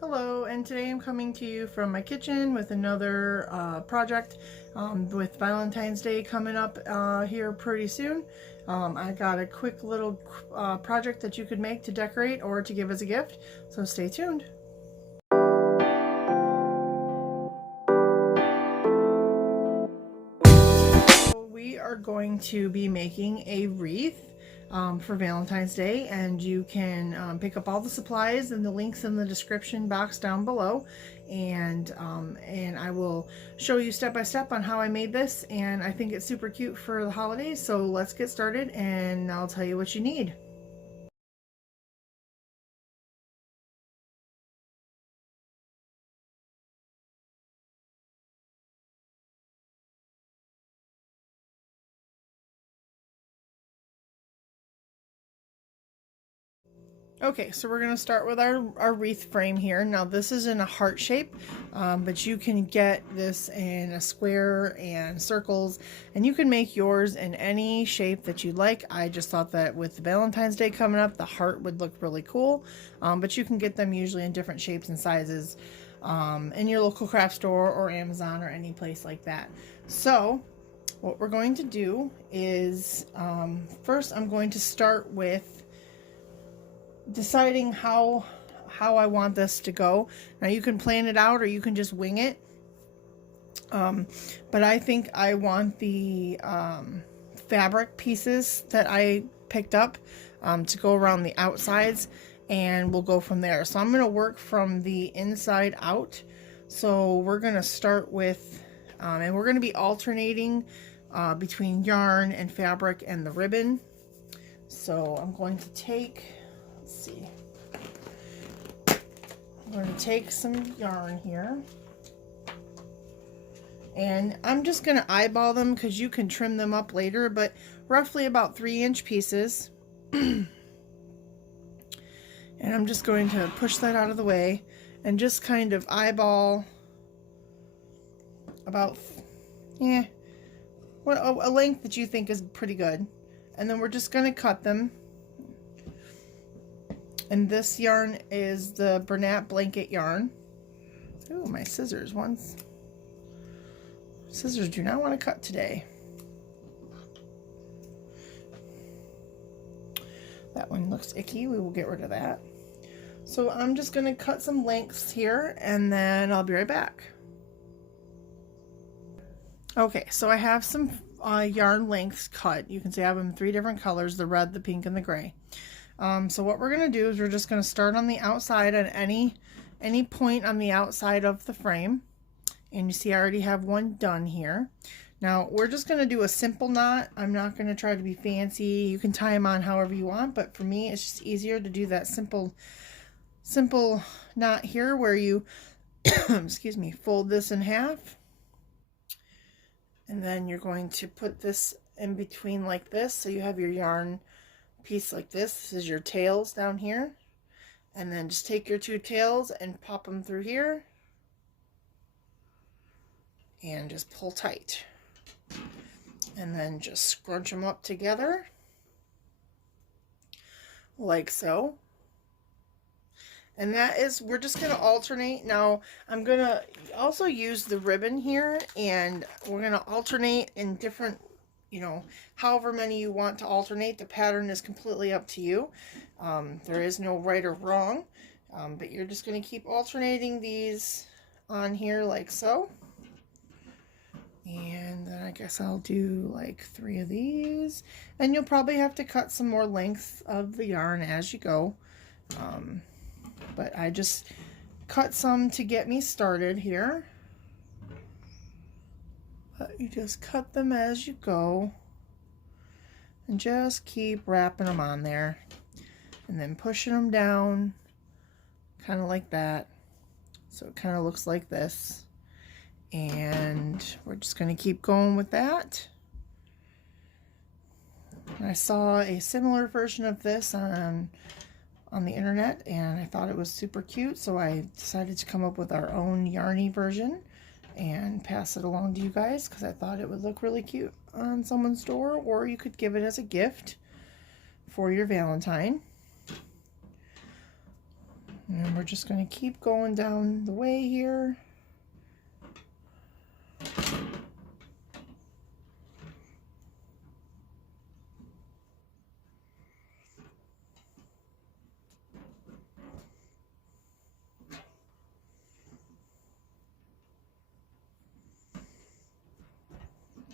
Hello, and today I'm coming to you from my kitchen with another project with Valentine's Day coming up here pretty soon. I got a quick little project that you could make to decorate or to give as a gift, so stay tuned. So we are going to be making a wreath for Valentine's Day, and you can pick up all the supplies and the links in the description box down below, and I will show you step by step on how I made this, and I think it's super cute for the holidays. So let's get started and I'll tell you what you need. Okay, so we're going to start with our wreath frame here. Now this is in a heart shape, but you can get this in a square and circles, and you can make yours in any shape that you like. I just thought that with the Valentine's Day coming up, the heart would look really cool, but you can get them usually in different shapes and sizes in your local craft store or Amazon or any place like that. So what we're going to do is first I'm going to start with deciding how I want this to go. Now you can plan it out or you can just wing it, but I think I want the fabric pieces that I picked up to go around the outsides, and we'll go from there. So I'm going to work from the inside out. So we're going to start with and we're going to be alternating between yarn and fabric and the ribbon. So I'm going to take, let's see, I'm going to take some yarn here, and I'm just going to eyeball them because you can trim them up later, but roughly about 3-inch pieces. And I'm just going to push that out of the way and just kind of eyeball about, a length that you think is pretty good. And then we're just going to cut them. And this yarn is the Bernat blanket yarn. Oh, my scissors. Scissors do not want to cut today. That one looks icky. We will get rid of that. So I'm just going to cut some lengths here, and then I'll be right back. Okay, so I have some yarn lengths cut. You can see I have them in 3 different colors: the red, the pink, and the gray. So what we're going to do is we're just going to start on the outside at any point on the outside of the frame. And you see I already have one done here. Now we're just going to do a simple knot. I'm not going to try to be fancy. You can tie them on however you want, but for me it's just easier to do that simple knot here where you excuse me, fold this in half. And then you're going to put this in between like this, so you have your yarn piece like this. This is your tails down here, and then just take your 2 tails and pop them through here and just pull tight, and then just scrunch them up together like so. And that is, we're just going to alternate. Now I'm going to also use the ribbon here, and we're going to alternate in different, however many you want to alternate. The pattern is completely up to you. There is no right or wrong, but you're just going to keep alternating these on here like so. And then I guess I'll do like 3 of these, and you'll probably have to cut some more lengths of the yarn as you go. But I just cut some to get me started here. But you just cut them as you go, and just keep wrapping them on there, and then pushing them down kind of like that, so it kind of looks like this. And we're just going to keep going with that. I saw a similar version of this on the internet, and I thought it was super cute, so I decided to come up with our own yarny version and pass it along to you guys because I thought it would look really cute on someone's door, or you could give it as a gift for your Valentine. And we're just going to keep going down the way here.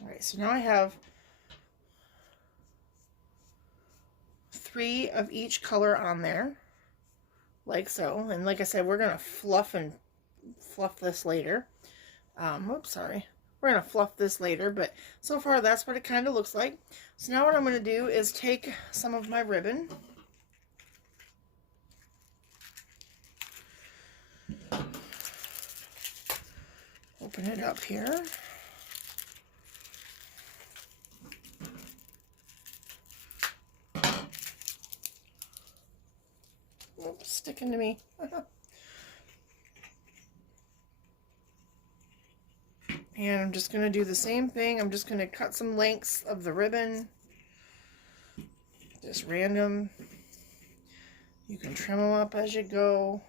Alright, so now I have 3 of each color on there, like so. And like I said, we're going to fluff this later. Oops, sorry. We're going to fluff this later, but so far that's what it kind of looks like. So now what I'm going to do is take some of my ribbon. Open it up here. Oops, sticking to me. And I'm just going to do the same thing. I'm just going to cut some lengths of the ribbon. Just random. You can trim them up as you go.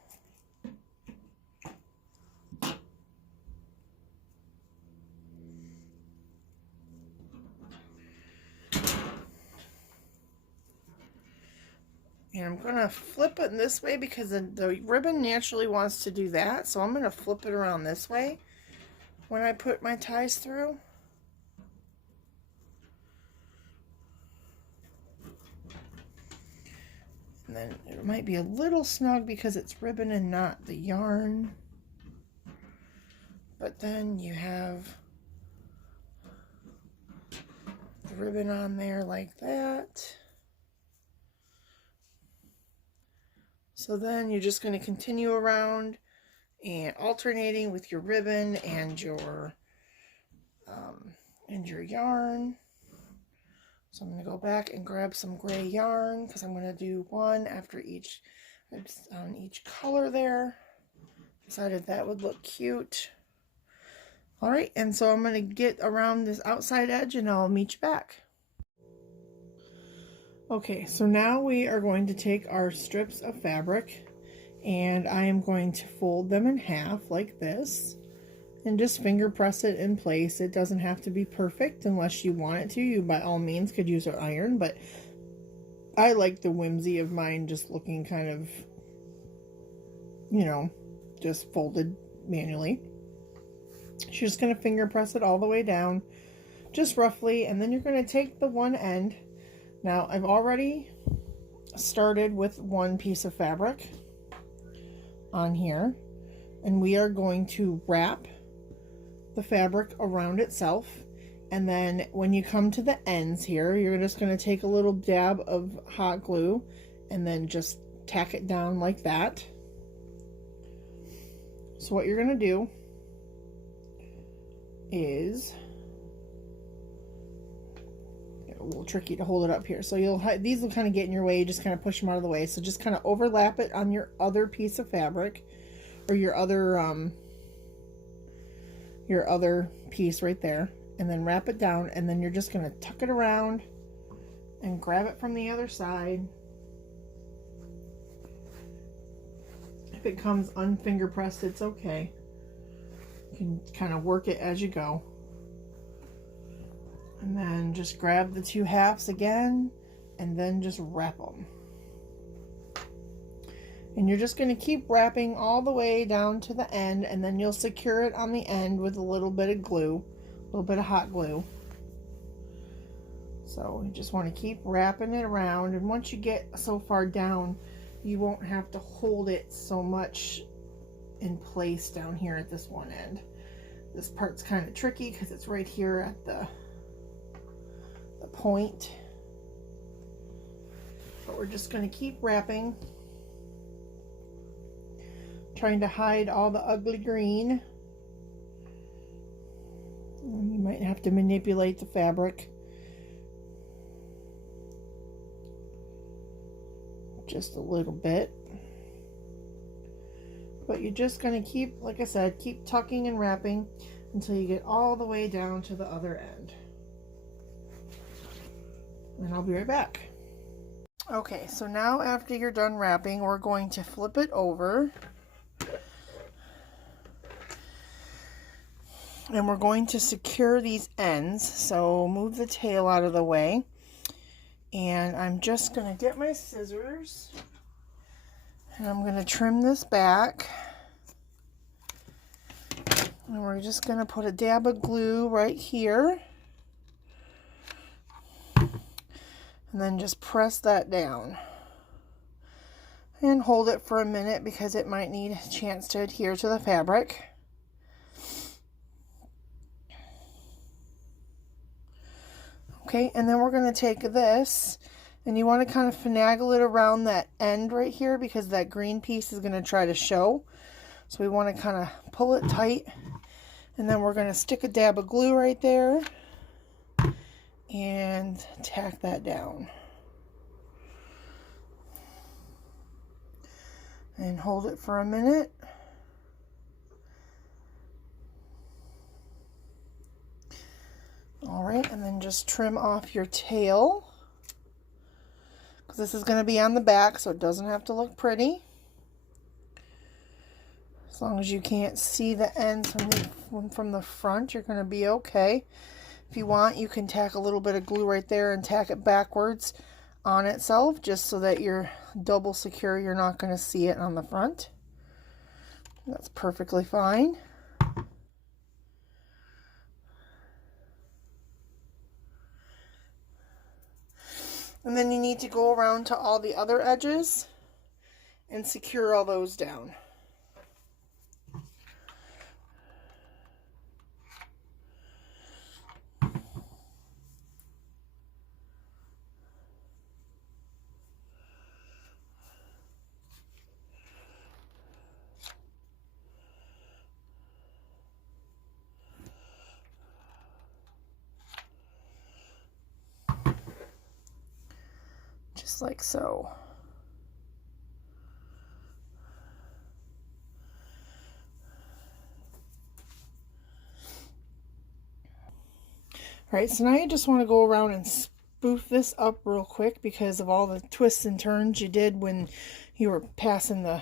And I'm going to flip it this way because the ribbon naturally wants to do that. So I'm going to flip it around this way when I put my ties through. And then it might be a little snug because it's ribbon and not the yarn. But then you have the ribbon on there like that. So then you're just going to continue around and alternating with your ribbon and your yarn. So I'm going to go back and grab some gray yarn because I'm going to do one after each on each color there. Decided that would look cute. All right, and so I'm going to get around this outside edge and I'll meet you back. Okay, so now we are going to take our strips of fabric and I am going to fold them in half like this and just finger press it in place. It doesn't have to be perfect unless you want it to. You by all means could use an iron, but I like the whimsy of mine just looking kind of, you know, just folded manually. You're just going to finger press it all the way down, just roughly, and then you're going to take the one end. Now, I've already started with one piece of fabric on here, and we are going to wrap the fabric around itself, and then when you come to the ends here, you're just going to take a little dab of hot glue and then just tack it down like that. So what you're going to do is, a little tricky to hold it up here, so these will kind of get in your way. You just kind of push them out of the way. So just kind of overlap it on your other piece of fabric, or your other piece right there, and then wrap it down, and then you're just going to tuck it around and grab it from the other side. If it comes unfinger pressed, it's okay. You can kind of work it as you go. And then just grab the two halves again, and then just wrap them. And you're just going to keep wrapping all the way down to the end, and then you'll secure it on the end with a little bit of glue, a little bit of hot glue. So you just want to keep wrapping it around, and once you get so far down, you won't have to hold it so much in place down here at this one end. This part's kind of tricky because it's right here at the point, but we're just going to keep wrapping, trying to hide all the ugly green. And you might have to manipulate the fabric just a little bit, but you're just going to keep, like I said, keep tucking and wrapping until you get all the way down to the other end. And I'll be right back. Okay, so now after you're done wrapping, we're going to flip it over. And we're going to secure these ends. So move the tail out of the way. And I'm just going to get my scissors. And I'm going to trim this back. And we're just going to put a dab of glue right here. And then just press that down. And hold it for a minute because it might need a chance to adhere to the fabric. Okay, and then we're going to take this, and you want to kind of finagle it around that end right here because that green piece is going to try to show. So we want to kind of pull it tight, and then we're going to stick a dab of glue right there and tack that down. And hold it for a minute. All right, and then just trim off your tail because this is going to be on the back, so it doesn't have to look pretty. As long as you can't see the ends from the front, you're going to be okay. If you want, you can tack a little bit of glue right there and tack it backwards on itself just so that you're double secure. You're not going to see it on the front. That's perfectly fine. And then you need to go around to all the other edges and secure all those down. Just like so. All right, so now you just want to go around and spoof this up real quick because of all the twists and turns you did when you were passing the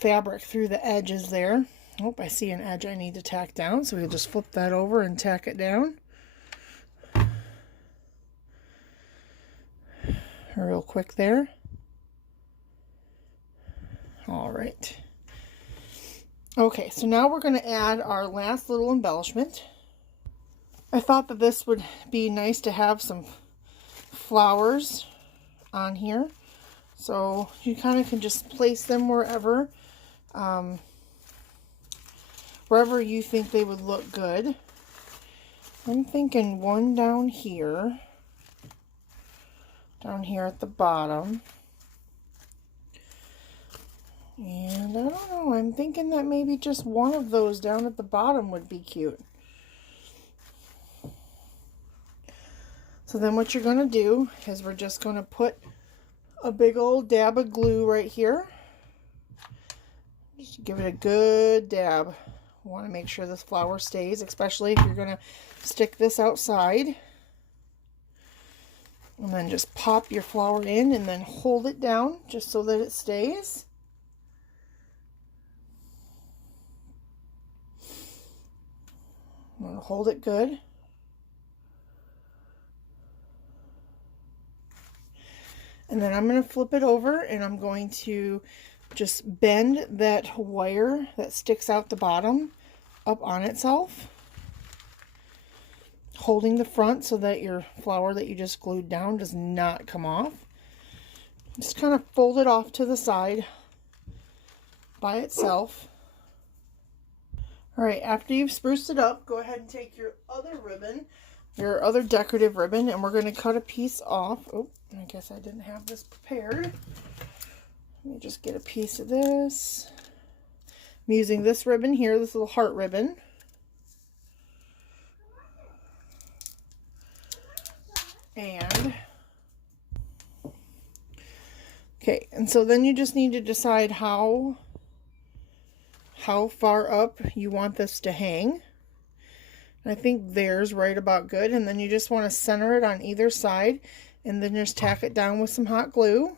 fabric through the edges there. Oh, I see an edge I need to tack down, so we'll just flip that over and tack it down. Real quick there. All right. Okay, so now we're going to add our last little embellishment. I thought that this would be nice to have some flowers on here. So you kind of can just place them wherever, wherever you think they would look good. I'm thinking one down here at the bottom. And I don't know, I'm thinking that maybe just one of those down at the bottom would be cute. So then what you're going to do is we're just going to put a big old dab of glue right here. Just give it a good dab. You want to make sure this flower stays, especially if you're going to stick this outside. And then just pop your flower in and then hold it down just so that it stays. I'm going to hold it good. And then I'm going to flip it over and I'm going to just bend that wire that sticks out the bottom up on itself, holding the front so that your flower that you just glued down does not come off. Just kind of fold it off to the side by itself. All right, after you've spruced it up, go ahead and take your other ribbon, your other decorative ribbon, and we're going to cut a piece off. Oh, I guess I didn't have this prepared. Let me just get a piece of this. I'm using this ribbon here, this little heart ribbon. And okay, and so then you just need to decide how far up you want this to hang. And I think there's right about good, and then you just want to center it on either side and then just tack it down with some hot glue.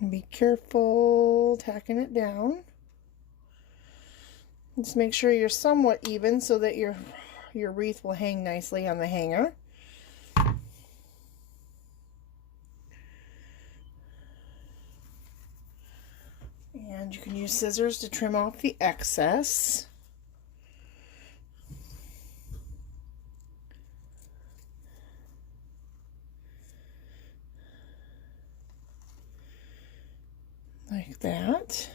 And be careful tacking it down. Just make sure you're somewhat even so that your wreath will hang nicely on the hanger. And you can use scissors to trim off the excess. Like that.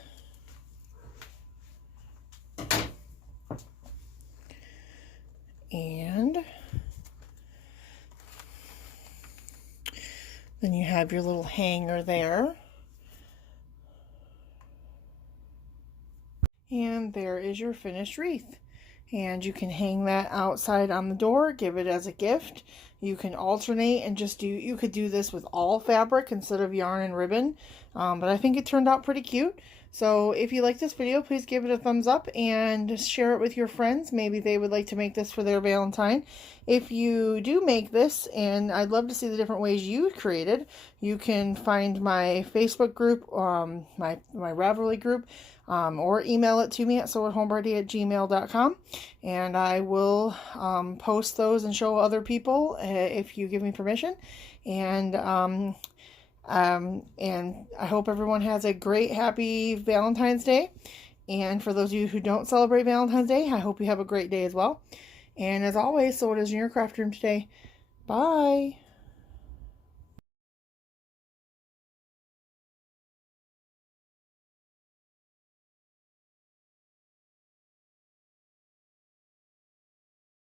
And then you have your little hanger there. And there is your finished wreath. And you can hang that outside on the door, give it as a gift. You can alternate and just you could do this with all fabric instead of yarn and ribbon. But I think it turned out pretty cute. So if you like this video, please give it a thumbs up and share it with your friends. Maybe they would like to make this for their Valentine. If you do make this, and I'd love to see the different ways you created, you can find my Facebook group, my Ravelry group, or email it to me at sewathomebirdy@gmail.com, and I will post those and show other people if you give me permission. And I hope everyone has a great, happy Valentine's Day. And for those of you who don't celebrate Valentine's Day, I hope you have a great day as well. And as always, so it is in your craft room today. Bye.